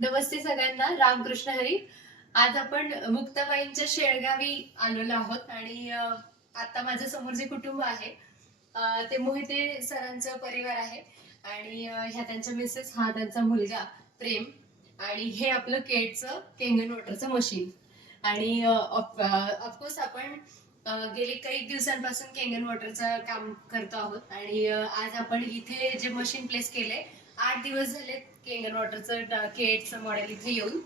नमस्ते सगळ्यांना, रामकृष्ण हरी. आज आपण मुक्ताबाईंच्या शेळगावी आलेलो आहोत आणि आता माझ्या समोर जे कुटुंब आहे ते मोहिते सरांचं परिवार आहे आणि ह्या त्यांच्या मिसेस, हा त्यांचा मुलगा प्रेम आणि हे आपलं केडचं केंगन वॉटरचं मशीन. आणि ऑफकोर्स आपण गेली काही दिवसांपासून केंगन वॉटरचं काम करतो आहोत आणि आज आपण इथे जे मशीन प्लेस केलंय, 8 दिवस झाले केंगन वॉटरचं केडचं मॉडेल इथे येऊन.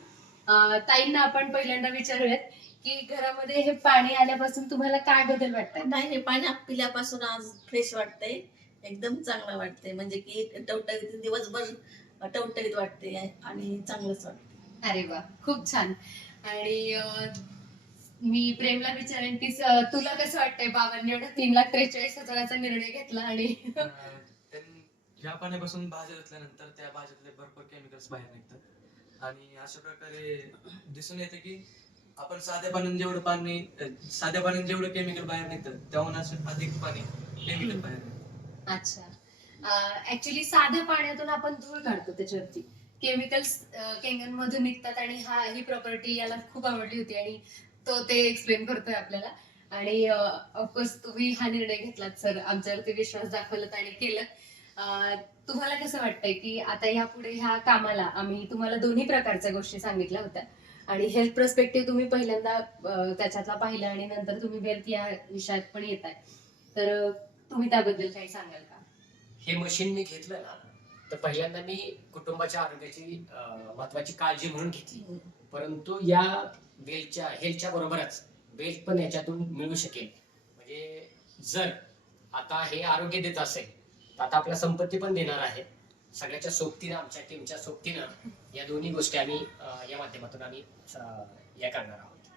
ताईंना आपण पहिल्यांदा विचारूयात की घरामध्ये हे पाणी आल्यापासून तुम्हाला काय बदल वाटतात? नाही, हे पाणी पिल्यापासून आज फ्रेश वाटतंय. एकदम चांगलं वाटतंय. म्हणजे की टवटवीत दिवसभर टवटवीत वाटते आणि चांगलंच वाटतं. अरे वा, खूप छान. आणि मी प्रेमला विचारेन की तुला कसं वाटतंय, बाबांनी एवढा 3,43,000चा निर्णय घेतला आणि ह्या पाण्यापासून भाज्या धुतल्यानंतर त्या भाज्यातले भरपूर केमिकल्स बाहेर निघतात आणि अशा प्रकारे दिसून येते की आपण साध्या पाण्यात जेवढं केमिकल बाहेर निघतं त्याहून असं अधिक पाणी केमिकल बाहेर निघतं. अच्छा, ऍक्च्युली साध्या पाण्यातून आपण धूळ काढतो, त्याच्यावरती केमिकल्स केंगन मधून निघतात आणि ही प्रॉपर्टी याला खूप आवडली होती आणि तो ते एक्सप्लेन करतोय आपल्याला. आणि ऑफकोर्स तुम्ही हा निर्णय घेतलात सर, आमच्यावरती विश्वास दाखवलात आणि केलं. तुम्हाला कसं वाटतंय की आता यापुढे ह्या कामाला आम्ही तुम्हाला दोन्ही प्रकारच्या गोष्टी सांगितल्या होत्या आणि हेल्थ पर्स्पेक्टिव्ह तुम्ही पहिल्यांदा त्याच्यातला पाहिलं आणि नंतर तुम्ही वेल्थ या विषयात पण येत आहे, तर तुम्ही त्याबद्दल काही सांगाल का? हे मशीन मी घेतलं ना, तर पहिल्यांदा मी कुटुंबाच्या आरोग्याची महत्वाची काळजी म्हणून घेतली. परंतु या हेल्थच्या बरोबरच वेल्थ पण याच्यातून मिळू शकेल. म्हणजे जर आता हे आरोग्य देत असेल तर आता आपल्या संपत्ती पण देणार आहे. सगळ्याच्या सोबतीनं, आमच्या टीमच्या सोबतीनं या दोन्ही गोष्टी आम्ही या माध्यमातून आम्ही या करणार आहोत.